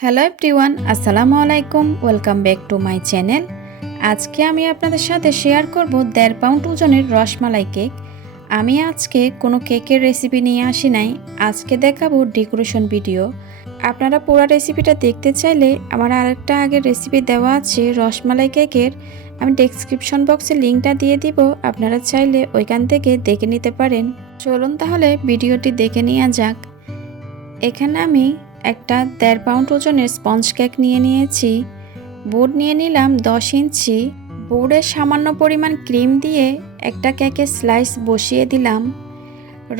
Hello everyone, আসসালামু আলাইকুম। Welcome back to my channel. আজকে আমি আপনাদের সাথে শেয়ার করব 1.5 পাউন্ড ওজনের রসমালাই কেক। আমি আজকে কোনো কেকের রেসিপি নিয়ে আসি নাই, আজকে দেখাবো ডেকোরেশন ভিডিও। আপনারা পুরো রেসিপিটা দেখতে চাইলে আমার আরেকটা আগের রেসিপি দেওয়া আছে রসমালাই কেকের, আমি ডেসক্রিপশন বক্সে লিঙ্কটা দিয়ে দিব, আপনারা চাইলে ওইখান থেকে দেখে নিতে পারেন। চলুন তাহলে ভিডিওটি দেখে নেওয়া যাক। এখানে আমি একটা 1.5 পাউন্ড ওজনের স্পঞ্জ কেক নিয়ে নিয়েছি। বোর্ড নিয়ে নিলাম 10 ইঞ্চি। বোর্ডে সামান্য পরিমাণ ক্রিম দিয়ে একটা কেকের স্লাইস বসিয়ে দিলাম।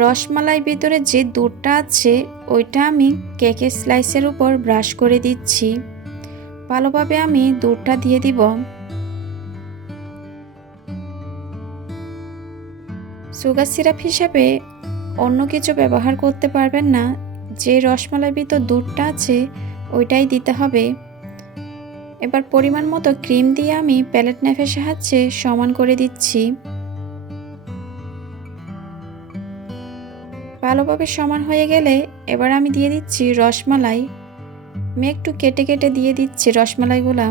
রসমালাই ভিতরে যে দুধটা আছে ওইটা আমি কেকের স্লাইসের উপর ব্রাশ করে দিচ্ছি। ভালোভাবে আমি দুধটা দিয়ে দিব। সুগার সিরাপ হিসেবে অন্য কিছু ব্যবহার করতে পারবেন না, যে রসমালাই ভিতর দুধটা আছে ওইটাই দিতে হবে। এবার পরিমাণ মতো ক্রিম দিয়ে আমি প্যালেট নাইফের সাহায্যে সমান করে দিচ্ছি। ভালোভাবে সমান হয়ে গেলে এবার আমি দিয়ে দিচ্ছি রসমালাই। আমি একটু কেটে কেটে দিয়ে দিচ্ছি রসমালাইগুলা।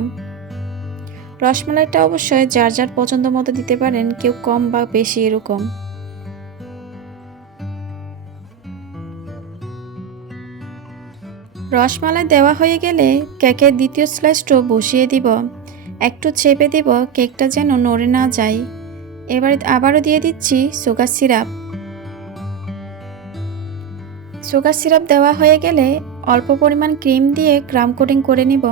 রসমালাইটা অবশ্যই যার যার পছন্দ মতো দিতে পারেন, কেউ কম বা বেশি এরকম। রসমালাই দেওয়া হয়ে গেলে কেকের দ্বিতীয় স্লাইসটা বসিয়ে দিব। একটু চেপে দিব কেকটা যেন নড়ে না যায়। এবারে আবারও দিয়ে দিচ্ছি সুগার সিরাপ। সুগার সিরাপ দেওয়া হয়ে গেলে অল্প পরিমাণ ক্রিম দিয়ে ক্রাম কোটিং করে নিব।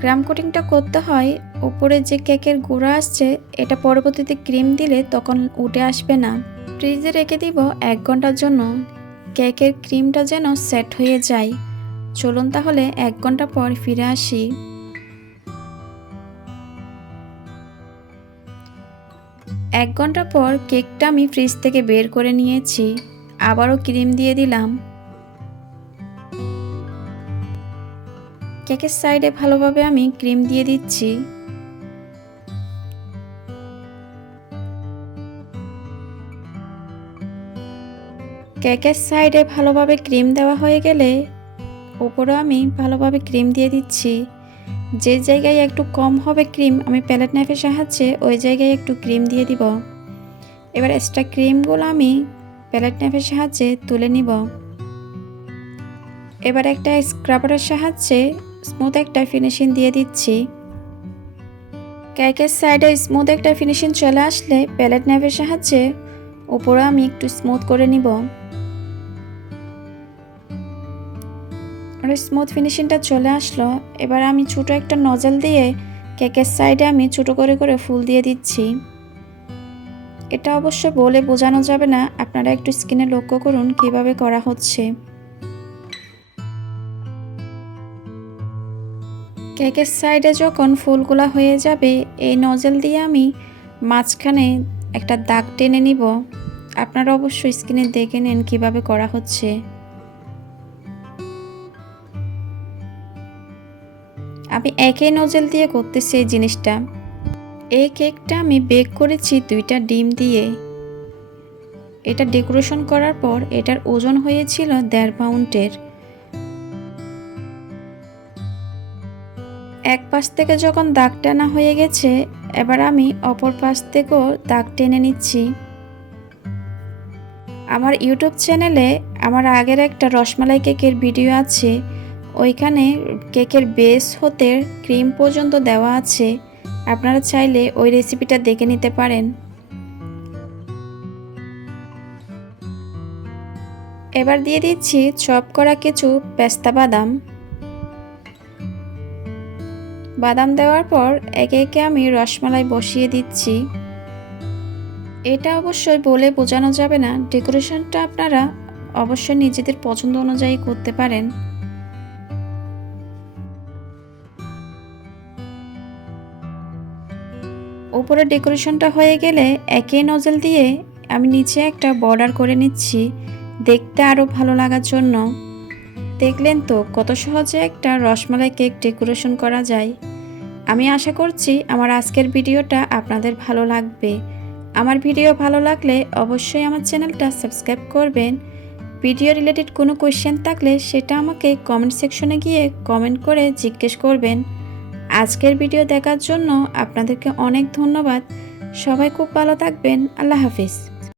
ক্রাম কোটিংটা করতে হয় উপরে যে কেকের গুঁড়া আসছে, এটা পরবর্তীতে ক্রিম দিলে তখন উঠে আসবে না। ফ্রিজে রেখে দিব 1 ঘন্টার জন্য, কেকের ক্রিমটা যেন সেট হয়ে যায়। চলুন তাহলে 1 ঘন্টা পর ফিরে আসি। 1 ঘন্টা পর কেকটা আমি ফ্রিজ থেকে বের করে নিয়েছি। আবারও ক্রিম দিয়ে দিলাম। কেকের সাইডে ভালোভাবে আমি ক্রিম দিয়ে দিচ্ছি। কেকের সাইডে ভালোভাবে ক্রিম দেওয়া হয়ে গেলে উপরেও আমি ভালোভাবে ক্রিম দিয়ে দিচ্ছি। যে জায়গায় একটু কম হবে ক্রিম, আমি প্যালেট নাইফের সাহায্যে ওই জায়গায় একটু ক্রিম দিয়ে দিব। এবার এক্সট্রা ক্রিমগুলো আমি প্যালেট নাইফের সাহায্যে তুলে নিব। এবার একটা স্ক্রাবারের সাহায্যে স্মুথ একটা ফিনিশিং দিয়ে দিচ্ছি। কেকের সাইডে স্মুথ একটা ফিনিশিং চলে আসলে প্যালেট নাইফের সাহায্যে উপরে আমি একটু স্মুথ করে নিব। আর স্মুথ ফিনিশিংটা চলে আসলো। এবার আমি ছোটো একটা নজল দিয়ে কেকের সাইডে আমি ছোটো করে করে ফুল দিয়ে দিচ্ছি। এটা অবশ্য বলে বোঝানো যাবে না, আপনারা একটু স্ক্রিনে লক্ষ্য করুন কিভাবে করা হচ্ছে। কেকের সাইডে যখন ফুলগুলা হয়ে যাবে, এই নজল দিয়ে আমি মাঝখানে একটা দাগ টেনে নিব। আপনারা অবশ্যই স্ক্রিনে দেখে নেন কিভাবে করা হচ্ছে। আমি একই নজল দিয়ে করতেছি এই জিনিসটা। এই কেকটা আমি বেক করেছি 2টা ডিম দিয়ে। এটা ডেকোরেশন করার পর এটার ওজন হয়েছিল 1.5 পাউন্ডের। এক পাশ থেকে যখন দাগ টানা হয়ে গেছে, এবার আমি অপর পাশ থেকেও দাগ টেনে নিচ্ছি। আমার ইউটিউব চ্যানেলে আমার আগের একটা রসমালাই কেকের ভিডিও আছে, ওইখানে কেকের বেস হতে ক্রিম পর্যন্ত দেওয়া আছে, আপনারা চাইলে ওই রেসিপিটা দেখে নিতে পারেন। এবার দিয়ে দিচ্ছি চপ করা কিছু পেস্তা বাদাম। বাদাম দেওয়ার পর একে একে আমি রসমালাই বসিয়ে দিচ্ছি। এটা অবশ্যই বলে বোঝানো যাবে না, ডেকোরেশনটা আপনারা অবশ্যই নিজেদের পছন্দ অনুযায়ী করতে পারেন। উপরে ডেকোরেশনটা হয়ে গেলে একই নজল দিয়ে আমি নিচে একটা বর্ডার করে নিচ্ছি, দেখতে আরও ভালো লাগার জন্য। দেখলেন তো কত সহজে একটা রসমালাই কেক ডেকোরেশন করা যায়। আমি আশা করছি আমার আজকের ভিডিওটা আপনাদের ভালো লাগবে। আমার ভিডিও ভালো লাগলে অবশ্যই আমার চ্যানেলটা সাবস্ক্রাইব করবেন ভিডিও রিলেটেড কোনো কোয়েশ্চেন থাকলে সেটা আমাকে কমেন্ট সেকশনে গিয়ে কমেন্ট করে জিজ্ঞেস করবেন। আজকের ভিডিও দেখার জন্য আপনাদেরকে অনেক ধন্যবাদ। সবাই খুব ভালো থাকবেন। আল্লাহ হাফিজ।